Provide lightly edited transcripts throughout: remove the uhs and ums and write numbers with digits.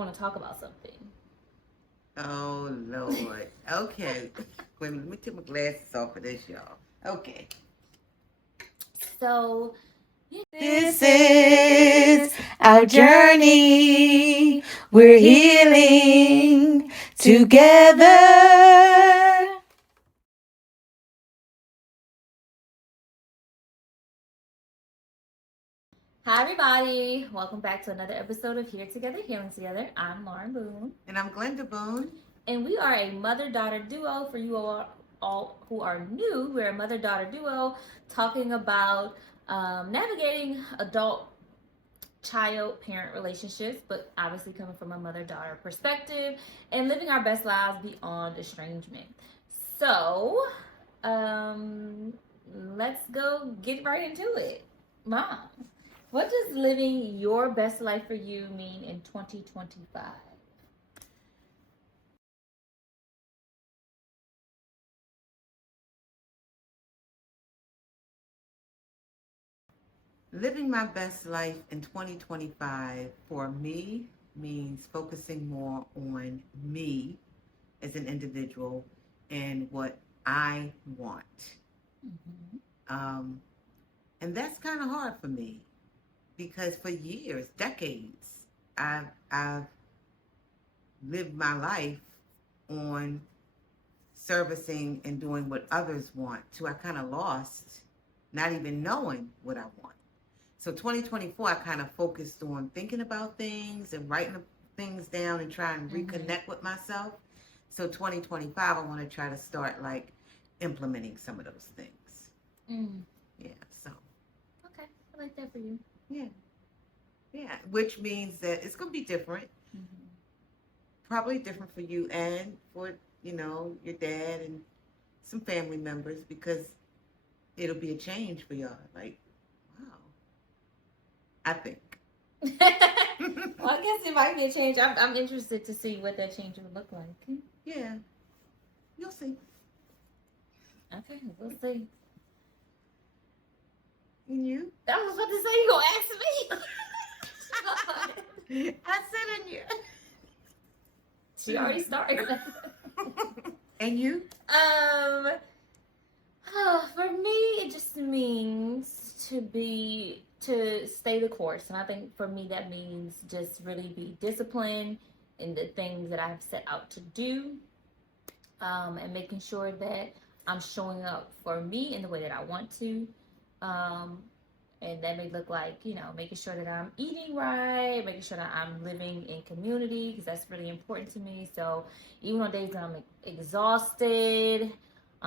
Want to talk about something. Oh Lord. Okay. Wait a minute, let me take my glasses off for this, y'all. Okay. So, This is our journey. We're healing together. hi everybody. Welcome back to another episode of Here Together, Healing Together. I'm Lauren Boone, And I'm Glenda Boone. and we are a mother-daughter duo. For you all who are new, we're a mother-daughter duo talking about navigating adult child parent relationships, but obviously coming from a mother daughter perspective and living our best lives beyond estrangement. So, um, let's go get right into it. Mom, what does living your best life for you mean in 2025? Living my best life in 2025 for me means focusing more on me as an individual and what I want. Mm-hmm. Um, and that's kind of hard for me because for years, decades, I've lived my life on servicing and doing what others want. So I kind of lost not even knowing what I want. So 2024, I kind of focused on thinking about things and writing things down and trying to reconnect with myself. So 2025, I want to try to start like implementing some of those things. Mm. Yeah. So. Okay, I like that for you. Yeah. Yeah. Which means that it's going to be different. Mm-hmm. Probably different for you and for your dad and some family members because it'll be a change for y'all. Like, wow. I think. Well, I guess it might be a change. I'm interested to see what that change would look like. Yeah. You'll see. Okay, we'll see. And you? I was about to say, you gonna ask me? I said in you. She already started. And you? For me, it just means to stay the course, and I think for me that means just really be disciplined in the things that I've set out to do, and making sure that I'm showing up for me in the way that I want to. Um, and that may look like making sure that I'm eating right, making sure that I'm living in community because that's really important to me. So even on days that I'm exhausted,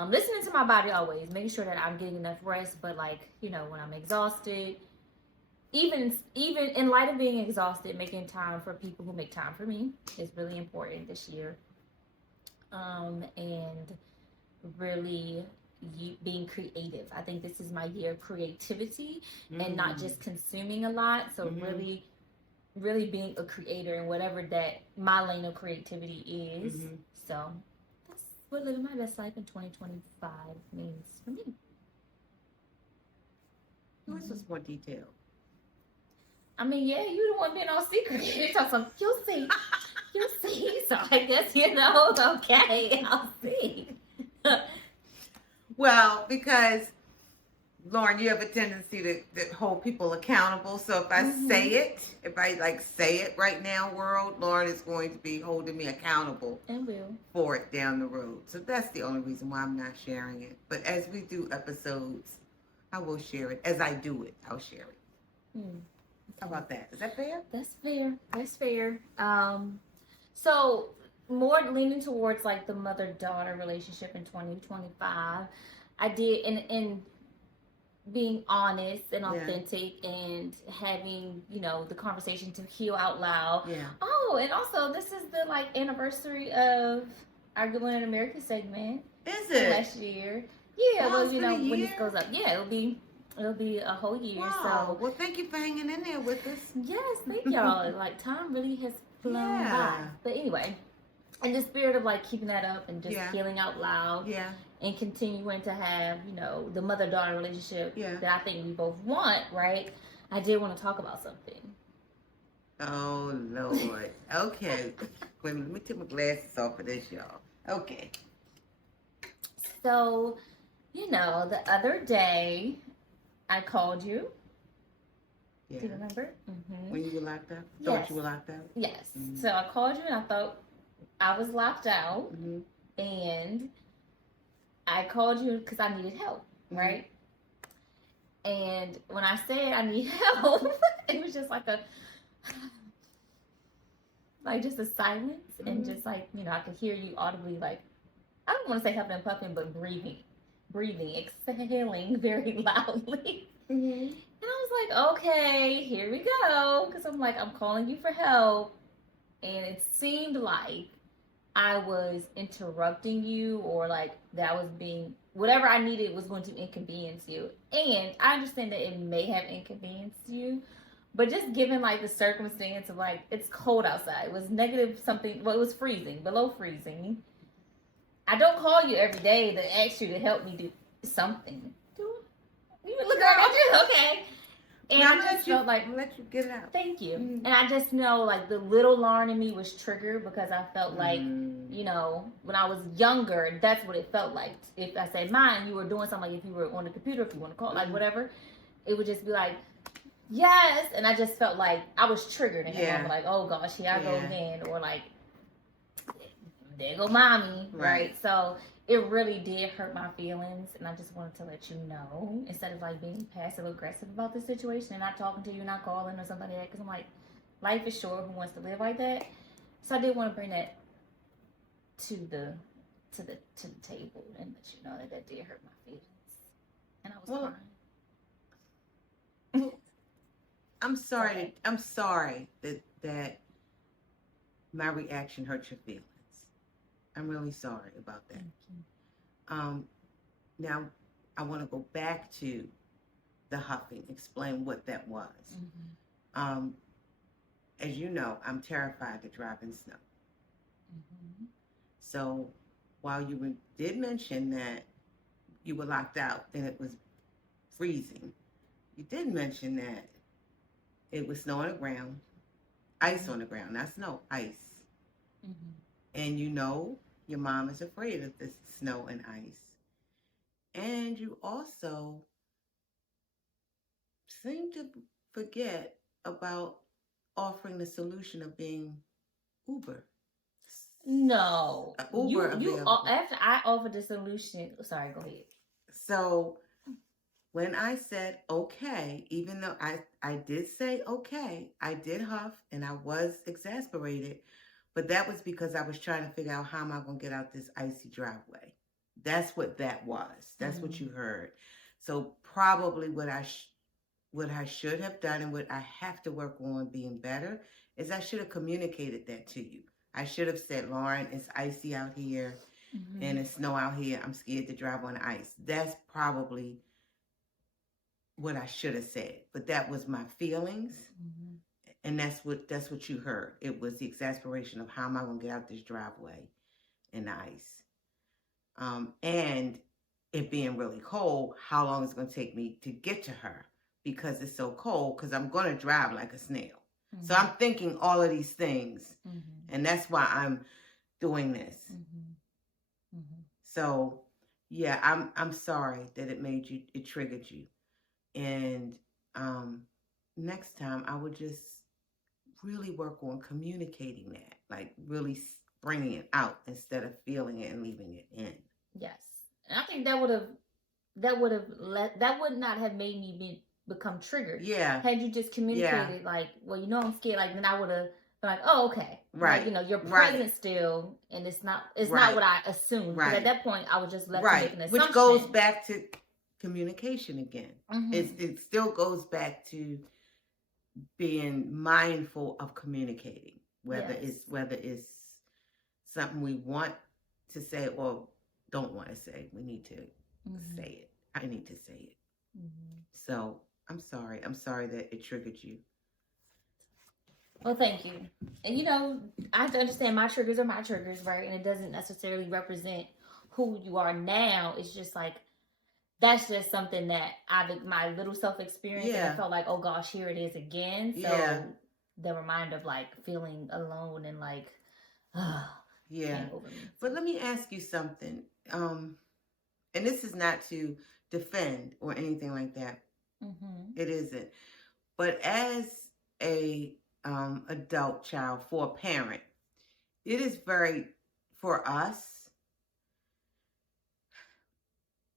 listening to my body always, making sure that I'm getting enough rest. But when I'm exhausted, even in light of being exhausted, making time for people who make time for me is really important this year. And really being creative. I think this is my year of creativity and not just consuming a lot. So really being a creator in whatever that my lane of creativity is. So that's what living my best life in 2025 means for me. What's this more detail? I mean, yeah, you the one being all secret. You're talking, you'll see. You'll see. So I guess, okay, I'll see. Well, because Lauren, you have a tendency to hold people accountable. So if I say it, if I say it right now, world, Lauren is going to be holding me accountable and will for it down the road. So that's the only reason why I'm not sharing it. But as we do episodes, I will share it. As I do it, I'll share it. How about that? Is that fair? That's fair. That's fair. So more leaning towards like the mother-daughter relationship in 2025. I did in being honest and authentic and having, the conversation to heal out loud. Yeah. Oh, and also this is the anniversary of our Good Morning America segment. Is it? Last year. Yeah, well, when this goes up. Yeah, it'll be a whole year. Wow. So well, thank you for hanging in there with us. yes, thank y'all. Time really has flown by. But anyway, in the spirit of keeping that up and just healing out loud. Yeah. And continuing to have, the mother-daughter relationship that I think we both want, right? I did want to talk about something. Oh Lord. Okay. Wait a minute, let me take my glasses off for this, y'all. Okay. So, the other day I called you. Yeah. Do you remember? Mm-hmm. When you were locked up? Yes. Thought you were locked up? Yes. Mm-hmm. So I called you and I thought I was locked out, Mm-hmm. and I called you because I needed help, right? And when I said I need help, it was just like just a silence, and just like I could hear you audibly, like, I don't want to say huffing and puffing, but breathing, exhaling very loudly. Mm-hmm. And I was like, okay, here we go, because I'm like, I'm calling you for help, and it seemed like I was interrupting you, or like that was being whatever I needed was going to inconvenience you. And I understand that it may have inconvenienced you, but just given like the circumstance of like it's cold outside, it was negative something. Well, it was freezing, below freezing. I don't call you every day to ask you to help me do something. You look at you, okay? And I just felt like, I'm let you get it out. Thank you. And I just know like the little Lauren in me was triggered because I felt like, when I was younger, that's what it felt like. If I said mine, you were doing something, like if you were on the computer, if you want to call, like whatever, it would just be like, yes. And I just felt like I was triggered in that moment, like, oh gosh, here I go again, or like, there go mommy, right? So it really did hurt my feelings, and I just wanted to let you know, instead of like being passive aggressive about the situation and not talking to you, not calling or something like that, because I'm like, life is short. Who wants to live like that? So I did want to bring that to the table and let you know that did hurt my feelings, and I was crying. I'm sorry. Okay. I'm sorry that my reaction hurt your feelings. I'm really sorry about that. Now, I want to go back to the huffing, explain what that was. As you know, I'm terrified to drive in snow. So while you did mention that you were locked out and it was freezing, you did mention that it was snow on the ground, ice on the ground, not snow, ice. And your mom is afraid of this snow and ice. And you also seem to forget about offering the solution of being Uber. No. Uber available. After I offered the solution, sorry, go ahead. So when I said okay, even though I did say okay, I did huff and I was exasperated, but that was because I was trying to figure out how am I going to get out this icy driveway. That's what that was. That's what you heard. So probably what I should have done and what I have to work on being better is I should have communicated that to you. I should have said, Lauren, it's icy out here and it's snow out here. I'm scared to drive on ice. That's probably what I should have said. But that was my feelings. And that's what you heard. It was the exasperation of how am I going to get out this driveway in the ice. And it being really cold, how long it's going to take me to get to her because it's so cold, because I'm going to drive like a snail. So I'm thinking all of these things, and that's why I'm doing this. So, yeah, I'm sorry that it triggered you. And next time I would just really work on communicating that, like really bringing it out instead of feeling it and leaving it in. Yes. And I think that would not have made me become triggered. Yeah. Had you just communicated like, well, I'm scared, like then I would have been like, oh, okay. Right. Like, you're present still, and it's not what I assumed. Right. At that point I was just left to make an assumption. Which goes back to communication again. It still goes back to being mindful of communicating, whether it's something we want to say or don't want to say. We need to say it. I need to say it. So I'm sorry that it triggered you. Well, thank you. And I have to understand my triggers are my triggers, right? And it doesn't necessarily represent who you are now. It's just like, that's just something that my little self experience, and it felt like, oh gosh, here it is again. So the reminder of like feeling alone and like Yeah. came over me. But let me ask you something. And this is not to defend or anything like that. Mm-hmm. It isn't. But as a adult child, for a parent, it is very, for us,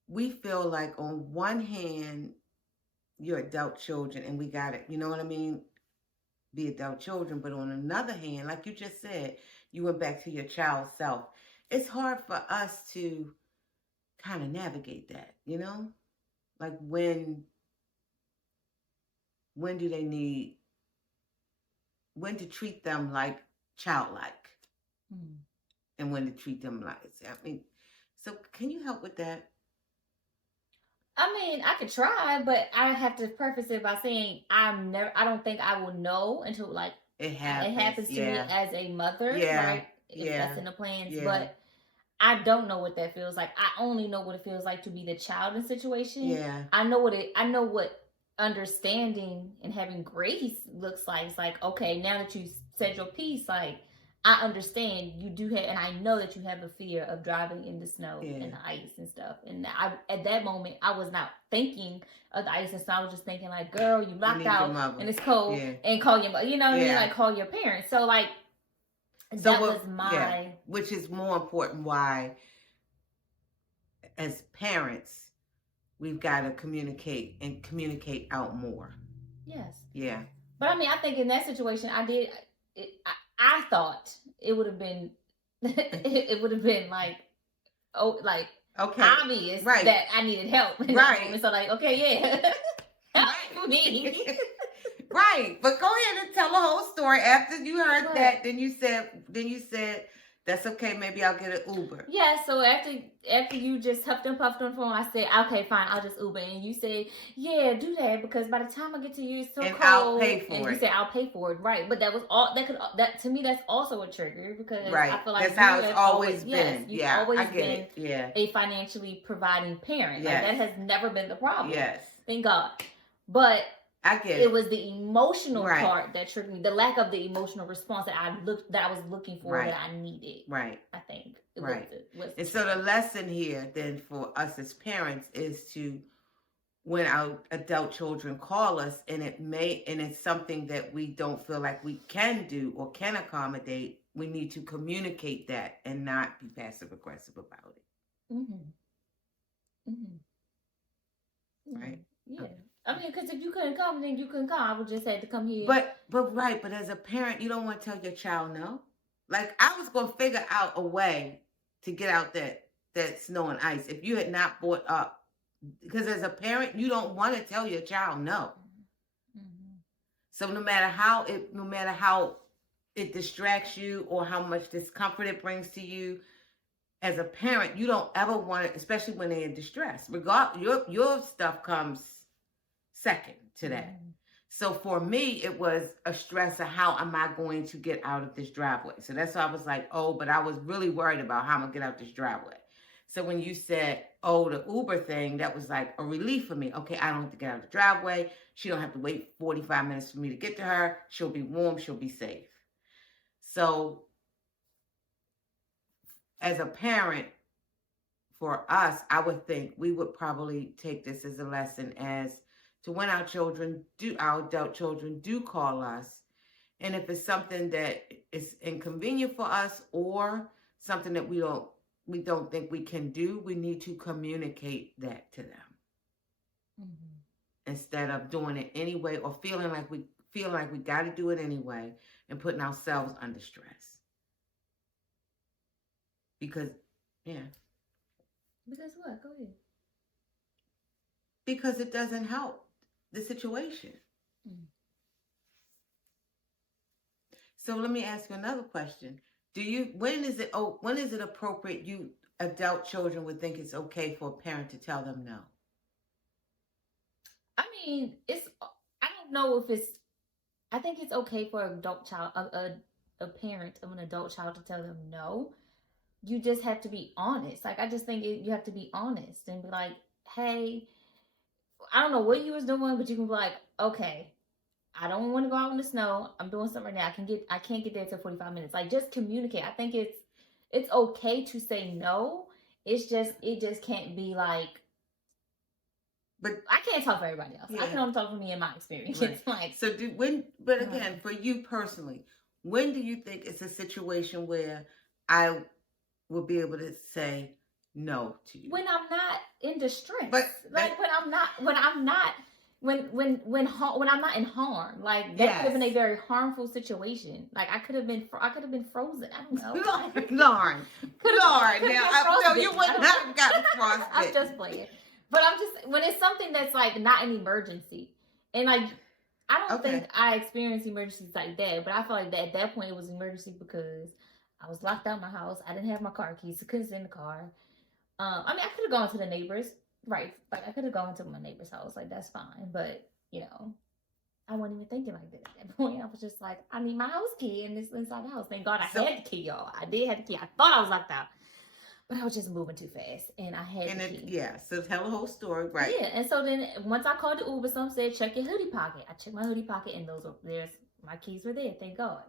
we feel like on one hand, you're adult children and we got it. You know what I mean? Be adult children. But on another hand, like you just said, you went back to your child self. It's hard for us to kind of navigate that, you know? Like when do they need, when to treat them like childlike and when to treat them like, I mean, so can you help with that? I mean, I could try, but I have to preface it by saying I don't think I will know until like It happens to me as a mother, Yeah. right? If Yeah. that's in the plans. Yeah. But I don't know what that feels like. I only know what it feels like to be the child in the situation. Yeah. I know what understanding and having grace looks like. It's like, okay, now that you said your piece, like I understand you do have, and I know that you have a fear of driving in the snow and the ice and stuff. And at that moment, I was not thinking of the ice and snow. I was just thinking like, girl, you locked out and it's cold, and call your, you know what I mean? Like call your parents. So like, so that was my, which is more important. Why, as parents, we've got to communicate out more. Yes. Yeah. But I mean, I think in that situation, I thought it would have been, it would have been like, obvious that I needed help. In that moment. So like, okay, yeah, help me. Right, but go ahead and tell the whole story. After you heard that, then you said, that's okay. Maybe I'll get an Uber. Yeah. So after you just huffed and puffed on the phone, I said, okay, fine, I'll just Uber. And you said, yeah, do that because by the time I get to you, it's so cold. I'll pay for it. And you said I'll pay for it, right? But that was all. That to me, that's also a trigger because I feel like that's how it's always been. You've always been a financially providing parent. Like that has never been the problem. Yes, thank God. But I get it. It was the emotional part that triggered me. The lack of the emotional response that I was looking for that I needed. Right. I think. And so the lesson here then for us as parents is to, when our adult children call us and it's something that we don't feel like we can do or can accommodate, we need to communicate that and not be passive aggressive about it. Right. Yeah. I mean, because if you couldn't come, then you couldn't come. I would just have to come here. But as a parent, you don't want to tell your child no. Like I was going to figure out a way to get out that snow and ice if you had not brought up, because as a parent, you don't want to tell your child no. So no matter how it distracts you or how much discomfort it brings to you, as a parent, you don't ever want it, especially when they're in distress. Your stuff comes second to that. So for me, it was a stress of how am I going to get out of this driveway? So that's why I was like, but I was really worried about how I'm going to get out this driveway. So when you said, the Uber thing, that was like a relief for me. Okay, I don't have to get out of the driveway. She don't have to wait 45 minutes for me to get to her. She'll be warm. She'll be safe. So as a parent, for us, I would think we would probably take this as a lesson as to when our adult children do call us, and if it's something that is inconvenient for us or something that we don't think we can do, we need to communicate that to them instead of doing it anyway or feeling like we got to do it anyway and putting ourselves under stress. Because what? Go ahead. Because it doesn't help the situation. So let me ask you another question. When is it appropriate you adult children would think it's okay for a parent to tell them no? I mean, I don't know if I think it's okay for an adult child, a parent of an adult child to tell them no. You just have to be honest. Like, I just think you have to be honest and be like, hey, I don't know what you was doing, but you can be like, okay, I don't want to go out in the snow. I'm doing something right now. I can't get there till 45 minutes. Like, just communicate. I think it's okay to say no. It just can't be like, But I can't talk for everybody else. I yeah, can only talk for me and my experience. right. Like, So but again, for you personally, when do you think it's a situation where I will be able to say no to you? when I'm not in distress. But like when I'm not when I'm not in harm. Like, that Yes. could have been a very harmful situation. Like, I could have been frozen. I don't know. Lauren, no, you would I don't not have gotten frostbite. I'm just playing. But I'm just, when it's something that's like not an emergency, and like, I don't Okay. think I experienced emergencies like that, but I feel like that at that point it was an emergency because I was locked out of my house. I didn't have my car keys, so couldn't sit in the car. I mean, I could have gone to the neighbors, right? Like, I could have gone to my neighbor's house, like, that's fine. But, you know, I wasn't even thinking like that at that point. I was just like, I need my house key in this inside the house. Thank God I had the key, y'all. I did have the key. I thought I was locked out, but I was just moving too fast, and I had the key. Yeah, so tell the whole story, right? Yeah, and so then once I called the Uber, some said check your hoodie pocket. I checked my hoodie pocket, and my keys were there. Thank God.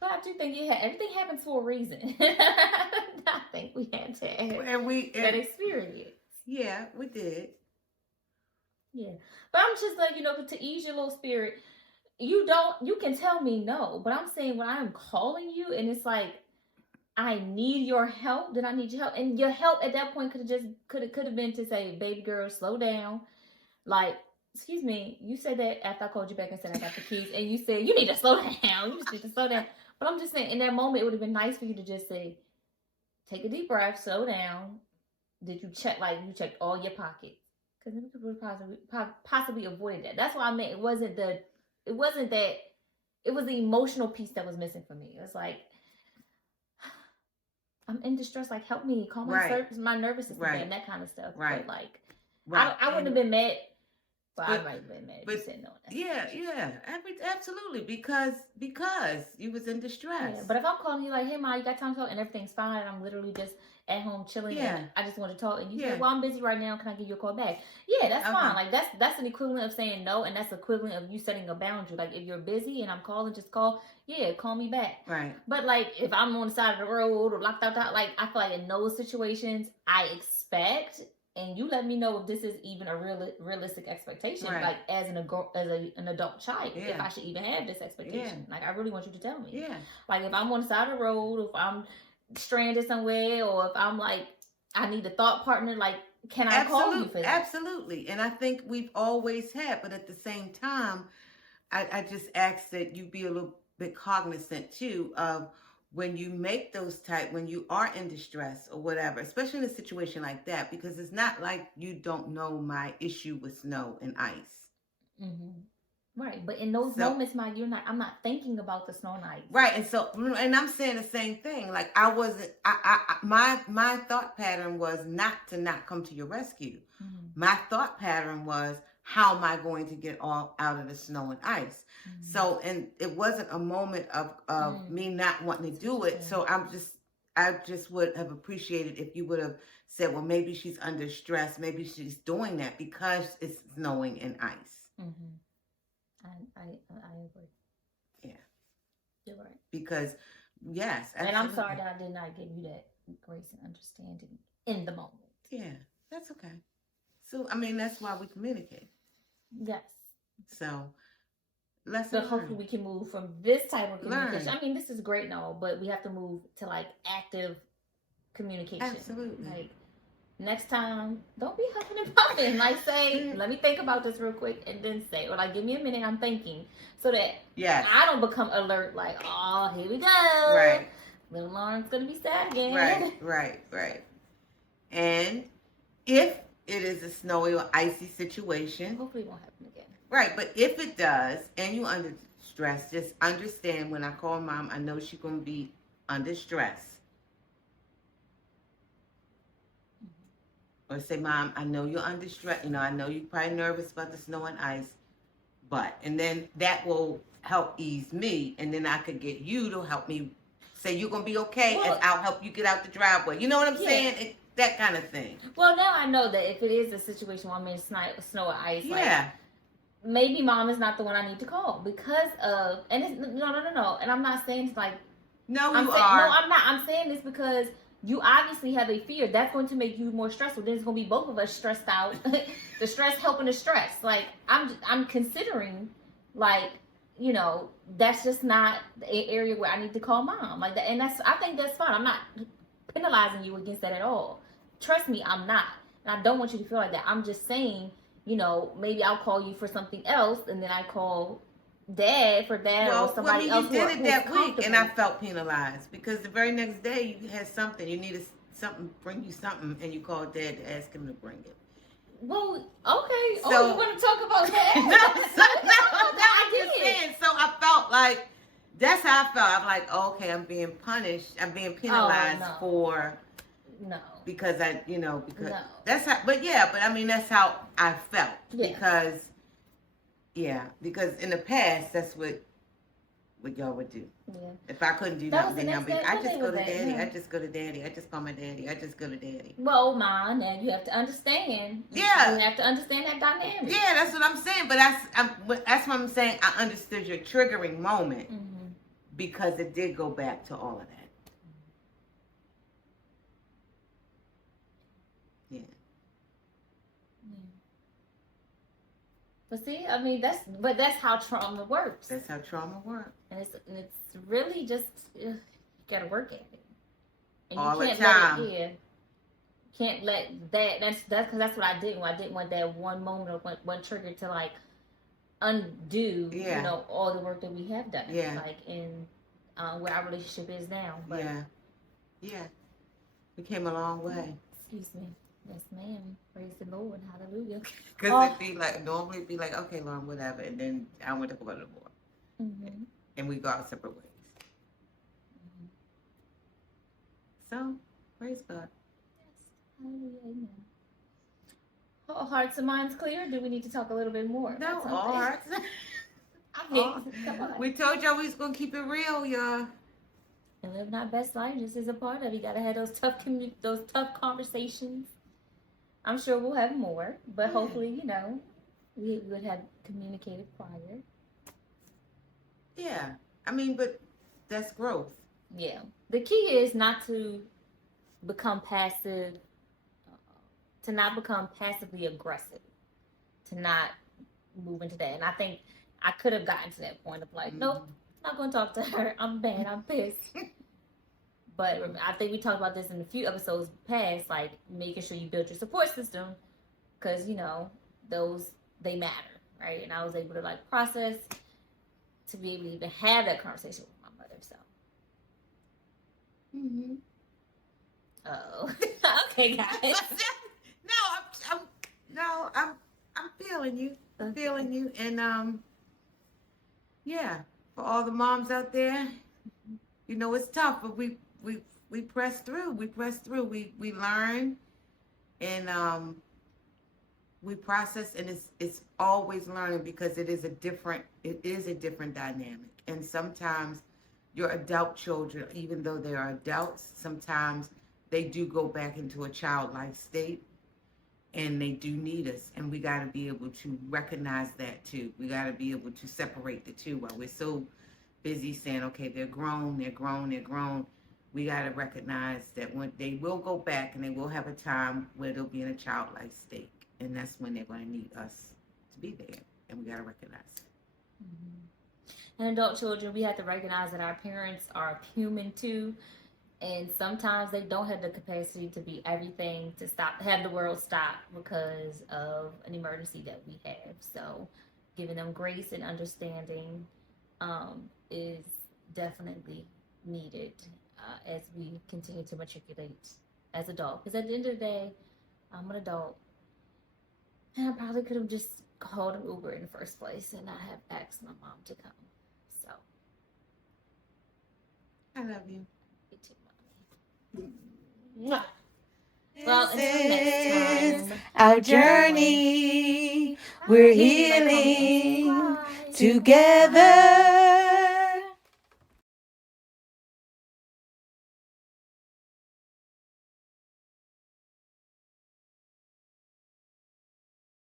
But I do think everything happens for a reason. I think we had to have that experience. Yeah, we did. Yeah, but I'm just like, to ease your little spirit, you can tell me no, but I'm saying when I'm calling you and it's like, I need your help, then I need your help. And your help at that point could have been to say, baby girl, slow down. Like, excuse me, you said that after I called you back and said I got the keys, and you said you need to slow down. You just need to slow down. But I'm just saying, in that moment, it would have been nice for you to just say, take a deep breath, slow down. Did you check, you checked all your pockets? Because then we could possibly avoid that. That's what I meant. It was the emotional piece that was missing for me. It was like, I'm in distress. Like, help me, calm my nervous system down, that kind of stuff. Right. But like, I wouldn't have been mad. But I might have been mad if you said no. Yeah, absolutely, because you was in distress. Yeah, but if I'm calling you like, hey, Ma, you got time to talk, and everything's fine, and I'm literally just at home chilling, and I just want to talk, and you say, well, I'm busy right now, can I give you a call back? Yeah, that's fine. Like, that's an equivalent of saying no, and that's equivalent of you setting a boundary. Like, if you're busy and I'm calling, just call. Yeah, call me back. Right. But like, if I'm on the side of the road or locked out, like, I feel like in those situations, I expect. And you let me know if this is even a realistic expectation, like as an adult child, if I should even have this expectation. Like, I really want you to tell me. Yeah. Like, if I'm on the side of the road, if I'm stranded somewhere, or if I'm like, I need a thought partner, like, can I call you for that? Absolutely. And I think we've always had, but at the same time, I just ask that you be a little bit cognizant too of when you make when you are in distress or whatever, especially in a situation like that, because it's not like you don't know my issue with snow and ice. Mm-hmm. Right. But in those moments, I'm not thinking about the snow and ice. Right. And I'm saying the same thing. Like, my thought pattern was not come to your rescue. Mm-hmm. My thought pattern was, how am I going to get all out of the snow and ice? Mm-hmm. So, and it wasn't a moment of me not wanting to do it. So I just would have appreciated if you would have said, well, maybe she's under stress. Maybe she's doing that because it's snowing and ice. Mm-hmm. I agree. Yeah. You're right. Because, yes. Absolutely. And I'm sorry that I did not give you that grace and understanding in the moment. Yeah, that's okay. So, I mean, that's why we communicate. Yes. So, let's hopefully we can move from this type of communication. I mean, this is great and all, but we have to move to like active communication. Absolutely. Like, next time, don't be huffing and puffing. Like, say, let me think about this real quick, and then say, or like, give me a minute, I'm thinking, so that I don't become alert. Like, oh, here we go. Right. Little Lauren's gonna be sad again. Right. And if it is a snowy or icy situation, hopefully it won't happen again. Right, but if it does, and you under stress, just understand when I call Mom, I know she's gonna be under stress. Or say, Mom, I know you're under stress. I know you're probably nervous about the snow and ice, and then that will help ease me, and then I could get you to help me say you're going to be okay, and I'll help you get out the driveway. You know what I'm saying? That kind of thing. Well, now I know that if it is a situation where I'm in snow or ice, maybe mom is not the one I need to call because of, and it's, no. And I'm not saying it's like, No, I'm you saying, are. no, I'm not. I'm saying this because you obviously have a fear. That's going to make you more stressful. Then it's going to be both of us stressed out. The stress helping the stress. Like, I'm considering, like, you know, that's just not an area where I need to call mom. Like that, and I think that's fine. I'm not penalizing you against that at all. Trust me, I'm not. And I don't want you to feel like that. I'm just saying, you know, maybe I'll call you for something else, and then I call dad for that, or somebody else. You did it that week, and I comfortable. felt penalized because the very next day you had something. You needed something, bring you something, and you called dad to ask him to bring it. Well, okay. So- you want to talk about that? I'm just saying. So I felt like that's how I felt. I'm like, okay, I'm being punished. I'm being penalized no. for No. because because No. that's how. But I mean that's how I felt Yeah. because in the past that's what y'all would do. Yeah. If I couldn't do That was nothing, the I'll next be. day. I What just day go was to that? daddy. Yeah. I just go to daddy. I just call my daddy. I just go to daddy. Well, Ma, now you have to understand. Yeah. You have to understand that dynamic. Yeah, that's what I'm saying. But that's what I'm saying. I understood your triggering moment because it did go back to all of that. Yeah. But see, I mean, that's how trauma works. That's how trauma works. And it's really just you gotta work at it. And All you can't the time. let it, can't let that. That's because that's what I didn't. I didn't want that one moment or one trigger to like undo, you know, all the work that we have done. Yeah. Like in where our relationship is now. But, yeah. We came a long way. Excuse me. Yes, ma'am. Praise the Lord. Hallelujah. Because it'd be like, normally it'd be like, okay, Lauren, whatever. And then I went to go to the board. Mm-hmm. And we go our separate ways. So, praise God. Yes. Hallelujah. Amen. All hearts and minds clear? Do we need to talk a little bit more? No, all hearts. Come on. We told y'all we was going to keep it real, y'all. And living our best life just is a part of it. You gotta have those tough conversations. I'm sure we'll have more, but hopefully, you know, we would have communicated prior. Yeah, I mean, but that's growth. Yeah, the key is not to become passive, to not become passively aggressive, to not move into that. And I think I could have gotten to that point of like, nope. I'm not going to talk to her. I'm bad. I'm pissed. But I think we talked about this in a few episodes past, like making sure you build your support system because, you know, they matter, right? And I was able to like process to be able to even have that conversation with my mother, so. Oh. Okay, guys. I'm feeling you. I'm feeling you. And, yeah. For all the moms out there, you know it's tough, but we press through. We press through. We learn, and we process, and it's always learning because it is a different dynamic. And sometimes your adult children, even though they are adults, sometimes they do go back into a childlike state. And they do need us, and we got to be able to recognize that too. We got to be able to separate the two. While we're so busy saying, okay, they're grown. We got to recognize that when they will go back, and they will have a time where they'll be in a childlike state, and that's when they're going to need us to be there, and we got to recognize it. And adult children, we have to recognize that our parents are human too. And sometimes they don't have the capacity to be everything, to have the world stop because of an emergency that we have. So giving them grace and understanding is definitely needed as we continue to matriculate as adults. Because at the end of the day, I'm an adult. And I probably could have just called an Uber in the first place and not have asked my mom to come. So. I love you. Well, until next time, our journey. We're healing together.